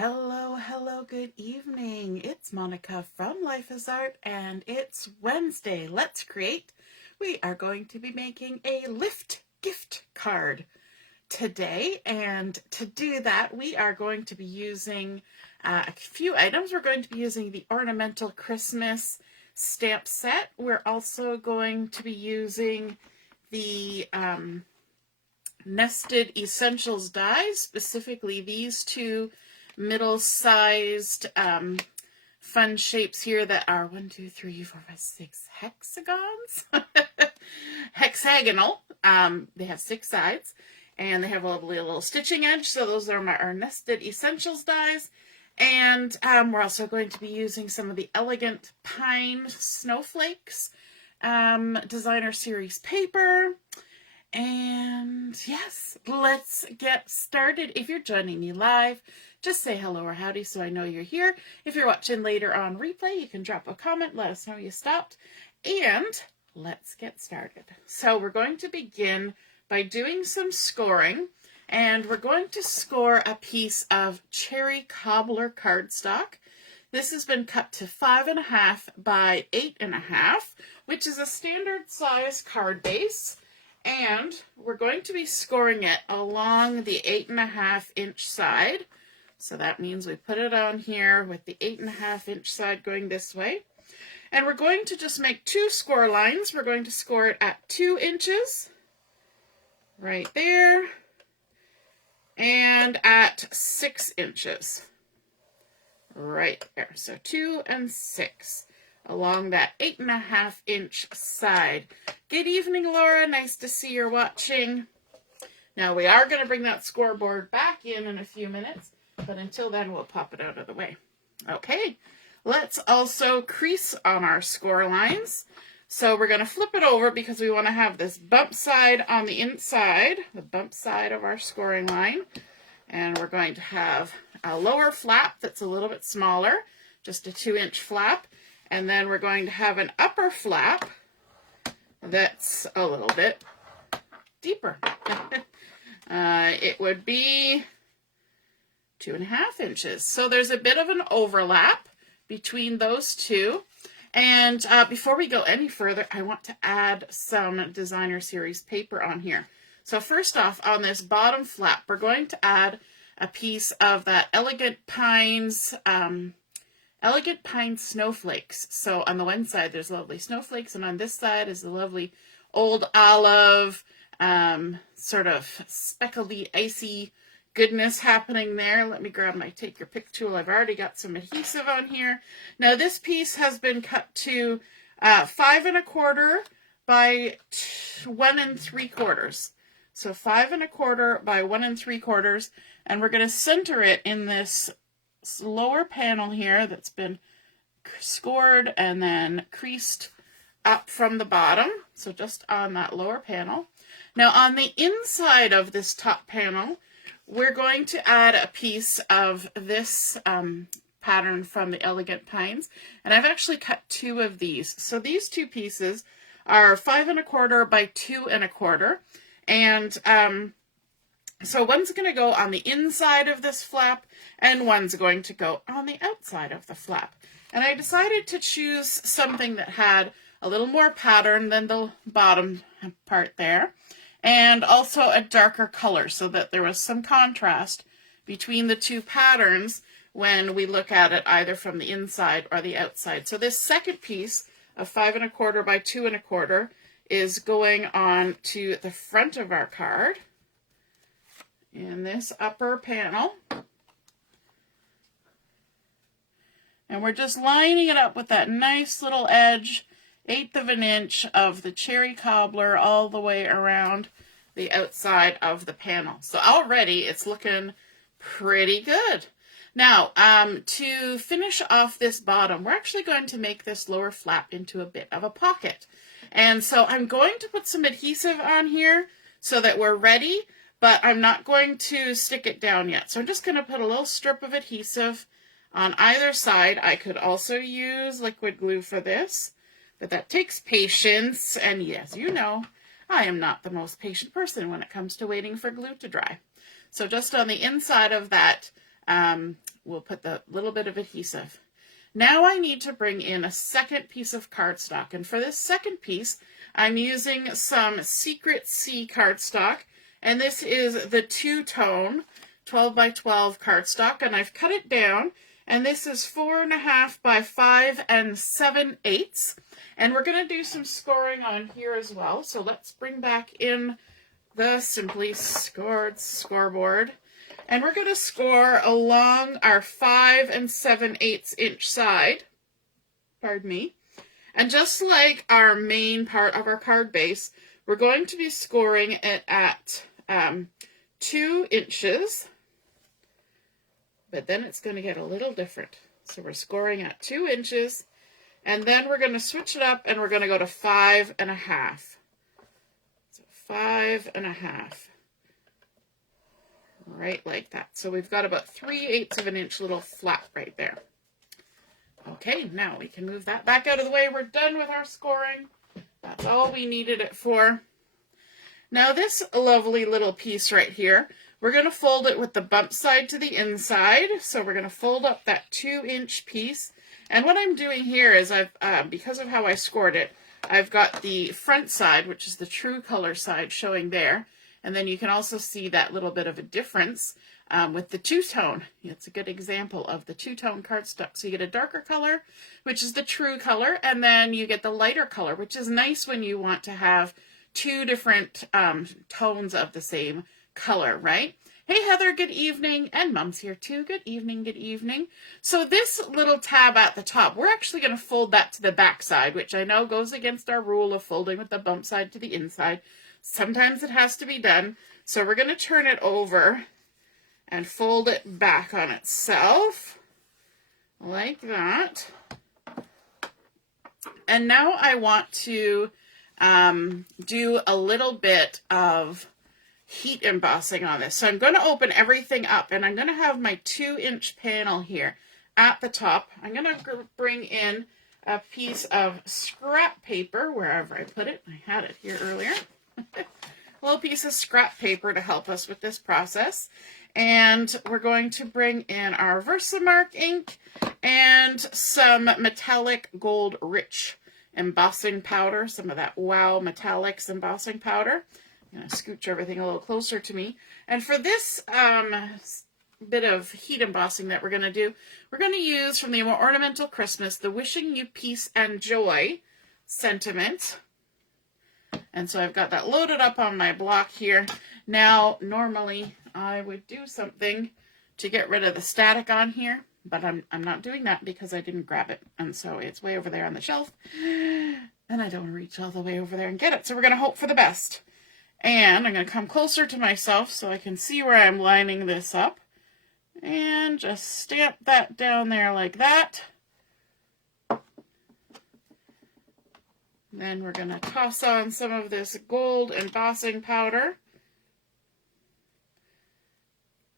Hello, hello, good evening. It's Monica from Life is Art, and it's Wednesday. Let's create. We are going to be making a lift gift card today, and to do that, we are going to be using a few items. We're going to be using the Ornamental Christmas stamp set. We're also going to be using the Nested Essentials dies, specifically these two middle-sized fun shapes here that are 1, 2, 3, 4, 5, 6 hexagons. Hexagonal. They have 6 sides, and they have a lovely little stitching edge. So those are our Nested Essentials dies. And we're also going to be using some of the Elegant Pine Snowflakes designer series paper. And yes, let's get started. If you're joining me live, just say hello or howdy so I know you're here. If you're watching later on replay, you can drop a comment, let us know you stopped, and let's get started. So we're going to begin by doing some scoring, and we're going to score a piece of cherry cobbler cardstock. This has been cut to 5.5 by 8.5, which is a standard size card base. And we're going to be scoring it along the 8.5 inch side. So that means we put it on here with the 8.5 inch side going this way. And we're going to just make 2 score lines. We're going to score it at 2 inches, right there, and at 6 inches, right there. So 2 and 6. Along that 8.5 inch side. Good evening, Laura. Nice to see you're watching. Now we are going to bring that scoreboard back in a few minutes, but until then we'll pop it out of the way. Okay, let's also crease on our score lines. So we're going to flip it over because we want to have this bump side on the inside, the bump side of our scoring line. And we're going to have a lower flap that's a little bit smaller, just a 2-inch flap. And then we're going to have an upper flap that's a little bit deeper. It would be 2.5 inches. So there's a bit of an overlap between those two. And before we go any further, I want to add some designer series paper on here. So first off, on this bottom flap, we're going to add a piece of that Elegant Pines Elegant Pine Snowflakes. So on the one side, there's lovely snowflakes, and on this side is the lovely old olive, sort of speckledy, icy goodness happening there. Let me grab my Take Your Pick tool. I've already got some adhesive on here. Now this piece has been cut to 5.25 by 1 3/4. So 5.25 by 1 3/4, and we're going to center it in this lower panel here that's been scored and then creased up from the bottom, so just on that lower panel. Now on the inside of this top panel, we're going to add a piece of this pattern from the Elegant Pines, and I've actually cut 2 of these. So these 2 pieces are 5.25 by 2.25, and so one's going to go on the inside of this flap, and one's going to go on the outside of the flap. And I decided to choose something that had a little more pattern than the bottom part there, and also a darker color so that there was some contrast between the 2 patterns when we look at it either from the inside or the outside. So this second piece of 5.25 by 2.25 is going on to the front of our card in this upper panel, and we're just lining it up with that nice little edge, 1/8 of an inch of the cherry cobbler all the way around the outside of the panel. So already it's looking pretty good. Now to finish off this bottom, we're actually going to make this lower flap into a bit of a pocket, and so I'm going to put some adhesive on here so that we're ready, but I'm not going to stick it down yet. So I'm just going to put a little strip of adhesive on either side. I could also use liquid glue for this, but that takes patience. And yes, you know, I am not the most patient person when it comes to waiting for glue to dry. So just on the inside of that we'll put the little bit of adhesive. Now I need to bring in a second piece of cardstock, and for this second piece, I'm using some Secret C cardstock, and this is the two-tone 12 by 12 cardstock, and I've cut it down, and this is 4.5 by 5 7/8, and we're going to do some scoring on here as well. So let's bring back in the Simply Scored scoreboard, and we're going to score along our 5 7/8 inch side, pardon me, and just like our main part of our card base, we're going to be scoring it at 2 inches, but then it's going to get a little different. So we're scoring at 2 inches, and then we're going to switch it up, and we're going to go to 5.5. So 5.5. Right like that. So we've got about 3/8 of an inch little flap right there. Okay, now we can move that back out of the way. We're done with our scoring. That's all we needed it for. Now this lovely little piece right here, we're going to fold it with the bump side to the inside. So we're going to fold up that 2-inch piece. And what I'm doing here is because of how I scored it, I've got the front side, which is the true color side, showing there. And then you can also see that little bit of a difference with the two-tone. It's a good example of the two-tone cardstock. So you get a darker color, which is the true color, and then you get the lighter color, which is nice when you want to have two different tones of the same color, right? Hey Heather, good evening, and Mom's here too. Good evening, good evening. So this little tab at the top, we're actually going to fold that to the back side, which I know goes against our rule of folding with the bump side to the inside. Sometimes it has to be done. So we're going to turn it over and fold it back on itself like that. And now I want to do a little bit of heat embossing on this. So I'm going to open everything up, and I'm going to have my 2-inch panel here at the top. I'm going to bring in a piece of scrap paper, wherever I put it. I had it here earlier. A little piece of scrap paper to help us with this process. And we're going to bring in our Versamark ink and some metallic gold rich embossing powder, some of that Wow Metallics embossing powder. I'm going to scooch everything a little closer to me. And for this bit of heat embossing that we're going to do, we're going to use from the Ornamental Christmas, the Wishing You Peace and Joy sentiment. And so I've got that loaded up on my block here. Now, normally I would do something to get rid of the static on here, but I'm not doing that because I didn't grab it. And so it's way over there on the shelf, and I don't want to reach all the way over there and get it. So we're going to hope for the best. And I'm going to come closer to myself so I can see where I'm lining this up. And just stamp that down there like that. Then we're going to toss on some of this gold embossing powder.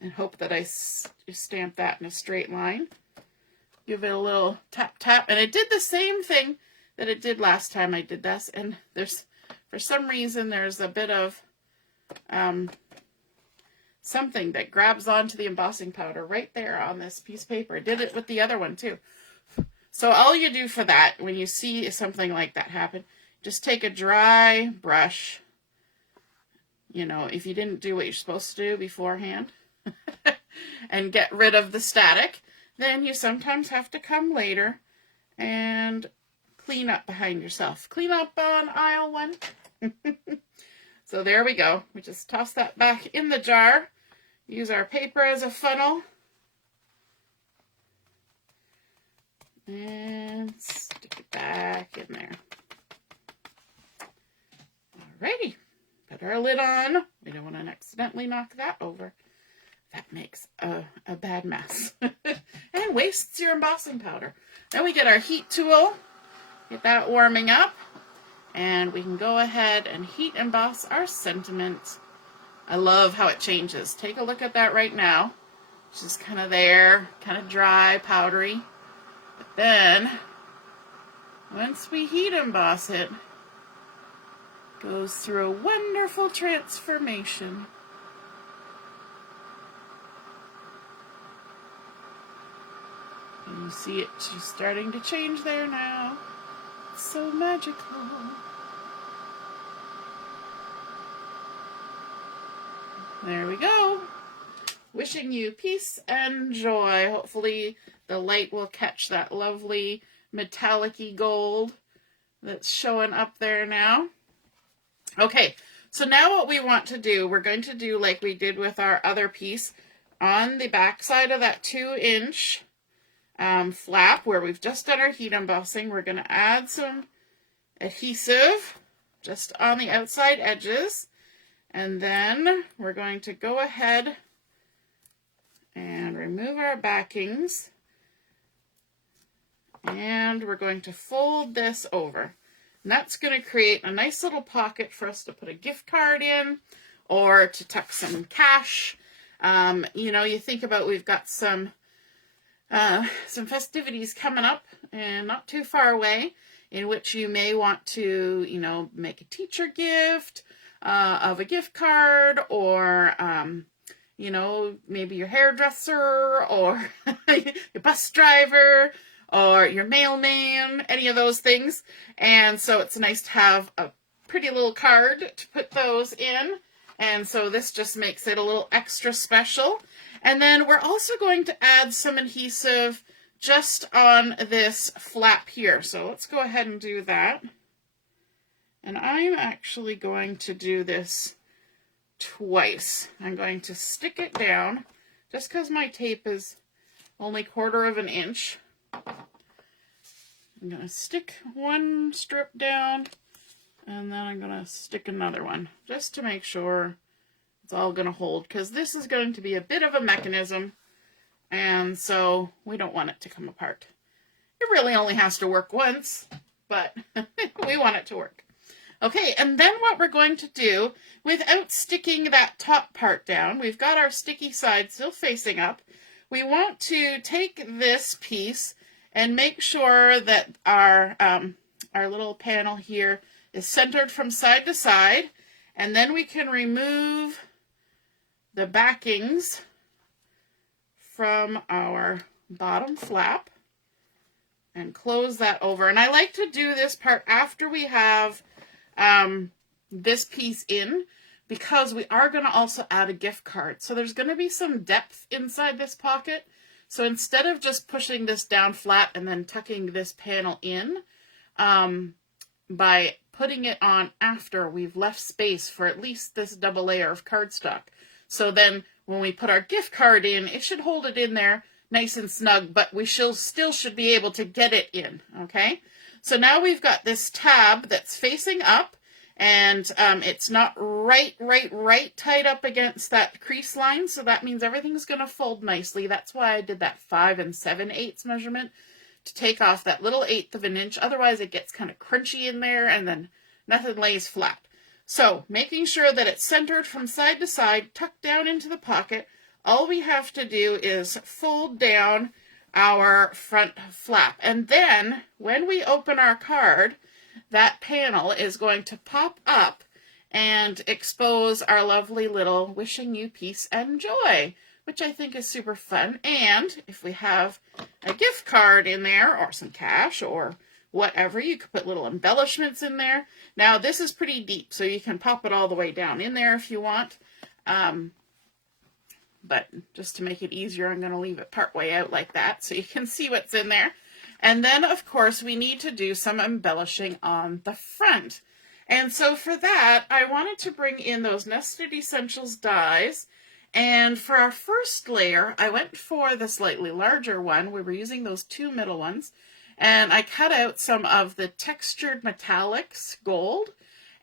And hope that I stamp that in a straight line. Give it a little tap tap. And it did the same thing that it did last time I did this. And for some reason, there's a bit of something that grabs onto the embossing powder right there on this piece of paper. I did it with the other one too. So all you do for that, when you see something like that happen, just take a dry brush. You know, if you didn't do what you're supposed to do beforehand and get rid of the static, then you sometimes have to come later and clean up behind yourself. Clean up on aisle 1. So there we go. We just toss that back in the jar. Use our paper as a funnel. And stick it back in there. Alrighty. Put our lid on. We don't want to accidentally knock that over. That makes a bad mess. And wastes your embossing powder. Then we get our heat tool. Get that warming up. And we can go ahead and heat emboss our sentiment. I love how it changes. Take a look at that right now. It's just kind of there, kind of dry, powdery. But then, once we heat emboss it, it goes through a wonderful transformation. You see it just starting to change there now. It's so magical. There we go. Wishing you peace and joy. Hopefully the light will catch that lovely metallic-y gold that's showing up there now. Okay, so now what we want to do, we're going to do like we did with our other piece on the back side of that 2-inch flap where we've just done our heat embossing. We're going to add some adhesive just on the outside edges, and then we're going to go ahead and remove our backings, and we're going to fold this over. And that's going to create a nice little pocket for us to put a gift card in or to tuck some cash. You know, you think about, we've got some festivities coming up and not too far away in which you may want to, you know, make a teacher gift of a gift card, or, you know, maybe your hairdresser or your bus driver or your mailman, any of those things. And so it's nice to have a pretty little card to put those in. And so this just makes it a little extra special. And then we're also going to add some adhesive just on this flap here. So let's go ahead and do that. And I'm actually going to do this twice. I'm going to stick it down just because my tape is only 1/4 of an inch. I'm going to stick one strip down, and then I'm going to stick another one just to make sure it's all going to hold, because this is going to be a bit of a mechanism, and so we don't want it to come apart. It really only has to work once, but we want it to work. Okay, and then what we're going to do, without sticking that top part down, we've got our sticky side still facing up. We want to take this piece and make sure that our little panel here is centered from side to side, and then we can remove the backings from our bottom flap and close that over. And I like to do this part after we have this piece in, because we are going to also add a gift card. So there's going to be some depth inside this pocket. So instead of just pushing this down flat and then tucking this panel in, by putting it on after, we've left space for at least this double layer of cardstock. So then when we put our gift card in, it should hold it in there nice and snug, but we still should be able to get it in, okay? So now we've got this tab that's facing up, and it's not right tight up against that crease line, so that means everything's going to fold nicely. That's why I did that 5 7/8 measurement, to take off that little 1/8 of an inch. Otherwise it gets kind of crunchy in there, and then nothing lays flat. So making sure that it's centered from side to side, tucked down into the pocket, all we have to do is fold down our front flap. And then when we open our card, that panel is going to pop up and expose our lovely little wishing you peace and joy, which I think is super fun. And if we have a gift card in there, or some cash, or whatever, you could put little embellishments in there. Now this is pretty deep, so you can pop it all the way down in there if you want. But just to make it easier, I'm going to leave it part way out like that so you can see what's in there. And then, of course, we need to do some embellishing on the front. And so for that, I wanted to bring in those Nested Essentials dies. And for our first layer, I went for the slightly larger one. We were using those 2 middle ones. And I cut out some of the textured metallics gold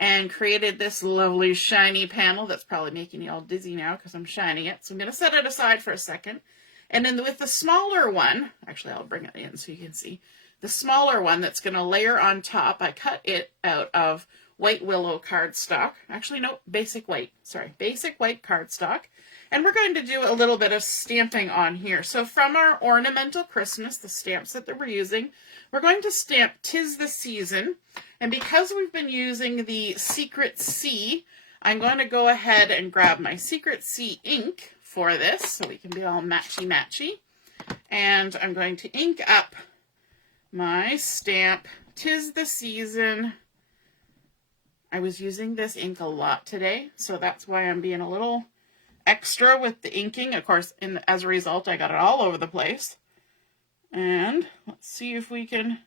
and created this lovely shiny panel that's probably making you all dizzy now because I'm shining it. So I'm going to set it aside for a second. And then with the smaller one, actually I'll bring it in so you can see, the smaller one that's going to layer on top, I cut it out of white willow cardstock. Actually, no, basic white cardstock. And we're going to do a little bit of stamping on here. So from our Ornamental Christmas, the stamps that we're using, we're going to stamp 'Tis the Season. And because we've been using the Secret C, I'm going to go ahead and grab my Secret C ink for this, so we can be all matchy-matchy. And I'm going to ink up my stamp, 'Tis the Season. I was using this ink a lot today, so that's why I'm being a little extra with the inking. Of course, as a result, I got it all over the place. And let's see if we can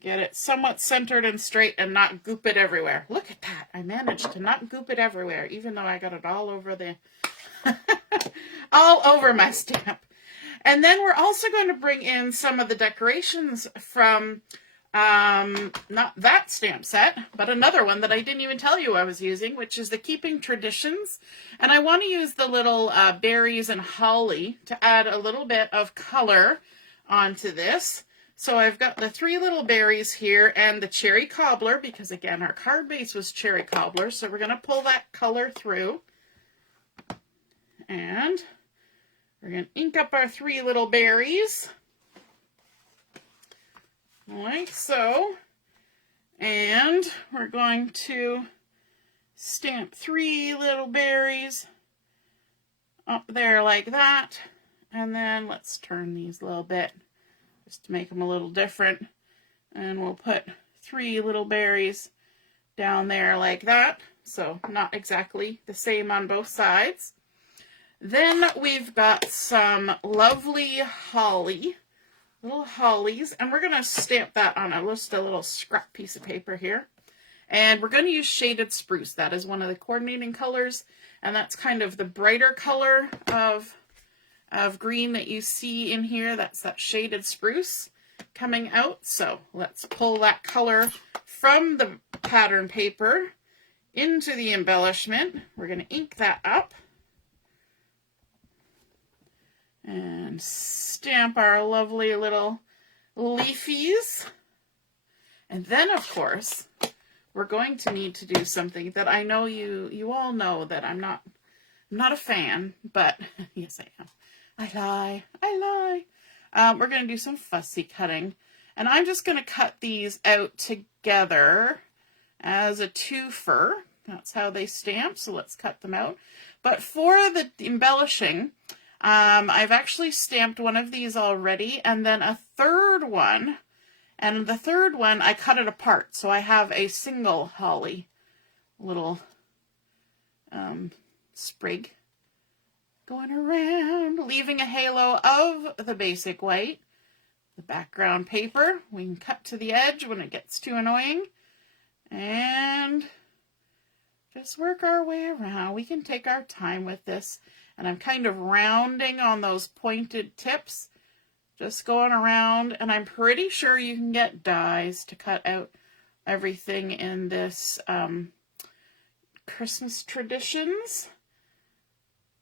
get it somewhat centered and straight and not goop it everywhere. Look at that. I managed to not goop it everywhere, even though I got it all over the all over my stamp. And then we're also going to bring in some of the decorations from not that stamp set, but another one that I didn't even tell you I was using, which is the Keeping Traditions. And I want to use the little berries and holly to add a little bit of color onto this. So I've got the 3 little berries here and the cherry cobbler, because again, our card base was cherry cobbler. So we're going to pull that color through. And we're going to ink up our 3 little berries. Like so. And we're going to stamp 3 little berries up there like that. And then let's turn these a little bit just to make them a little different. And we'll put 3 little berries down there like that. So not exactly the same on both sides. Then we've got some lovely holly, little hollies, and we're going to stamp that on just a little scrap piece of paper here. And we're going to use shaded spruce. That is one of the coordinating colors, and that's kind of the brighter color of green that you see in here. That's that shaded spruce coming out. So let's pull that color from the pattern paper into the embellishment. We're going to ink that up and stamp our lovely little leafies. And then, of course, we're going to need to do something that I know you all know that I'm not a fan, but yes, I am. I lie. We're going to do some fussy cutting, and I'm just going to cut these out together as a twofer. That's how they stamp, so let's cut them out. But for the embellishing, I've actually stamped one of these already, and then a third one, and the third one I cut it apart, so I have a single holly little sprig going around, leaving a halo of the basic white. The background paper, we can cut to the edge when it gets too annoying, and just work our way around. We can take our time with this, and I'm kind of rounding on those pointed tips, just going around, and I'm pretty sure you can get dies to cut out everything in this Christmas Traditions.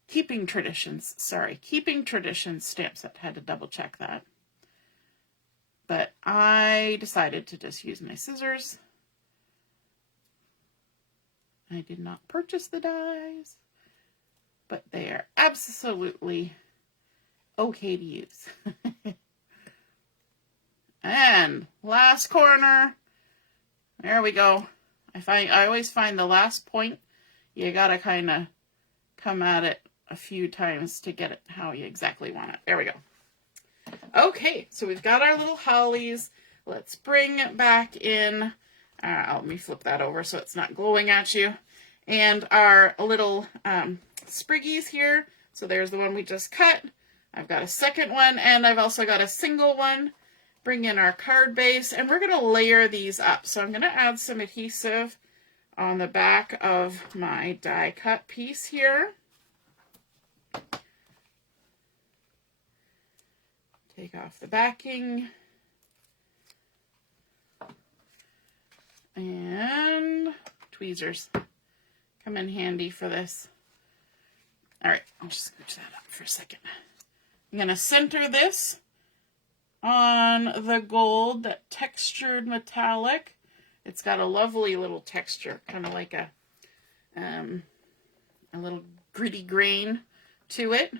Keeping Traditions stamp set. Had to double check that. But I decided to just use my scissors. I did not purchase the dies, but they are absolutely okay to use. And last corner. There we go. I always find the last point, you gotta kind of come at it a few times to get it how you exactly want it. There we go. Okay, so we've got our little hollies. Let's bring back in, let me flip that over so it's not glowing at you. And our little spriggies here. So there's the one we just cut. I've got a second one, and I've also got a single one. Bring in our card base, and we're going to layer these up. So I'm going to add some adhesive on the back of my die cut piece here. Take off the backing. And tweezers come in handy for this. All right, I'll just scooch that up for a second. I'm going to center this on the gold, that textured metallic. It's got a lovely little texture, kind of like a little gritty grain to it.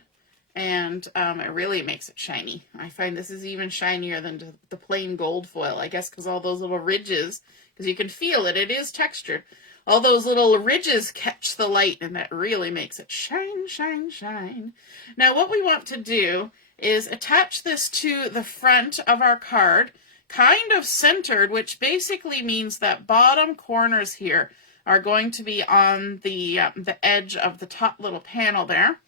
And it really makes it shiny. I find this is even shinier than the plain gold foil, I guess because all those little ridges, because you can feel it, it is textured. All those little ridges catch the light, and that really makes it shine, shine, shine. Now what we want to do is attach this to the front of our card, kind of centered, which basically means that bottom corners here are going to be on the edge of the top little panel there.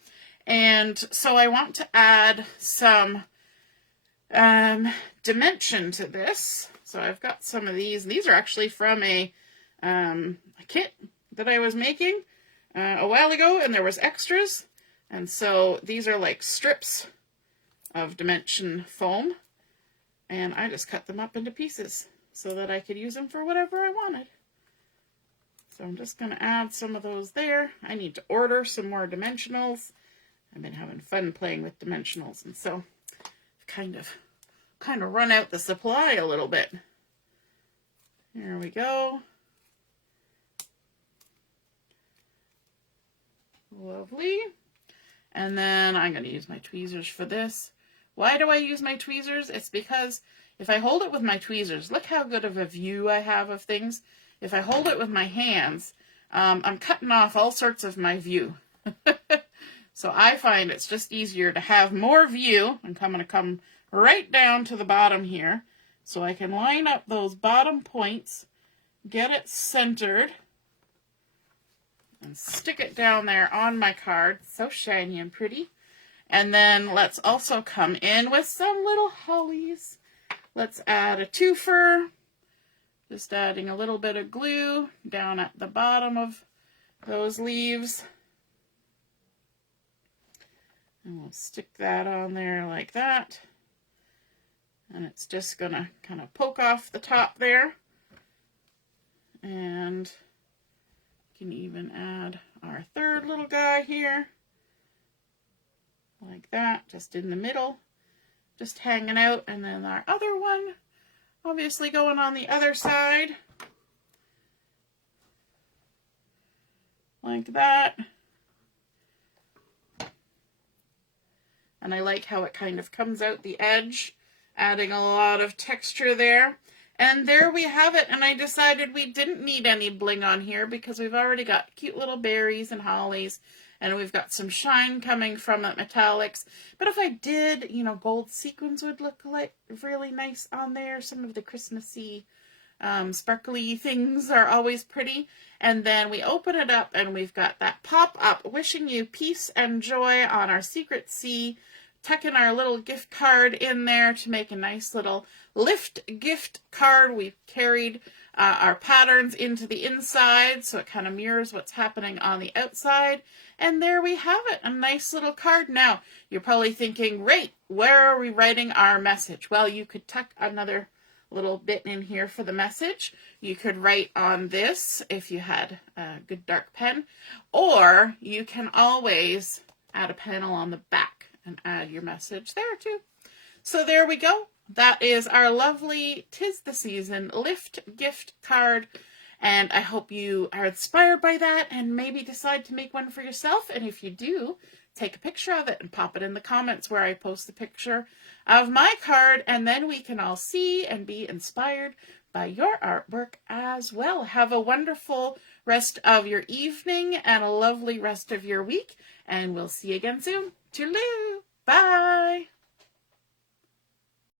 And so I want to add some dimension to this. So I've got some of these. These are actually from a kit that I was making a while ago, and there was extras. And so these are like strips of dimension foam, and I just cut them up into pieces so that I could use them for whatever I wanted. So I'm just going to add some of those there. I need to order some more dimensionals. I've been having fun playing with dimensionals, and so I've kind of run out the supply a little bit. Here we go. Lovely. And then I'm going to use my tweezers for this. Why do I use my tweezers? It's because if I hold it with my tweezers, look how good of a view I have of things. If I hold it with my hands, I'm cutting off all sorts of my view. So I find it's just easier to have more view. I'm going to come right down to the bottom here so I can line up those bottom points, get it centered, and stick it down there on my card. So shiny and pretty. And then let's also come in with some little hollies. Let's add a twofer. Just adding a little bit of glue down at the bottom of those leaves. And we'll stick that on there like that. And it's just going to kind of poke off the top there. And you can even add our third little guy here. Like that, just in the middle. Just hanging out. And then our other one, obviously going on the other side. Like that. And I like how it kind of comes out the edge, adding a lot of texture there. And there we have it. And I decided we didn't need any bling on here because we've already got cute little berries and hollies. And we've got some shine coming from the metallics. But if I did, you know, gold sequins would look like really nice on there. Some of the Christmassy sparkly things are always pretty. And then we open it up and we've got that pop-up wishing you peace and joy on our Secret C. Tucking our little gift card in there to make a nice little lift gift card. We've carried our patterns into the inside so it kind of mirrors what's happening on the outside. And there we have it, a nice little card. Now, you're probably thinking, right, where are we writing our message? Well, you could tuck another little bit in here for the message. You could write on this if you had a good dark pen, or you can always add a panel on the back and add your message there too. So there we go. That is our lovely 'Tis the Season lift gift card. And I hope you are inspired by that and maybe decide to make one for yourself. And if you do, take a picture of it and pop it in the comments where I post the picture of my card. And then we can all see and be inspired by your artwork as well. Have a wonderful rest of your evening and a lovely rest of your week. And we'll see you again soon. Toodaloo! Bye!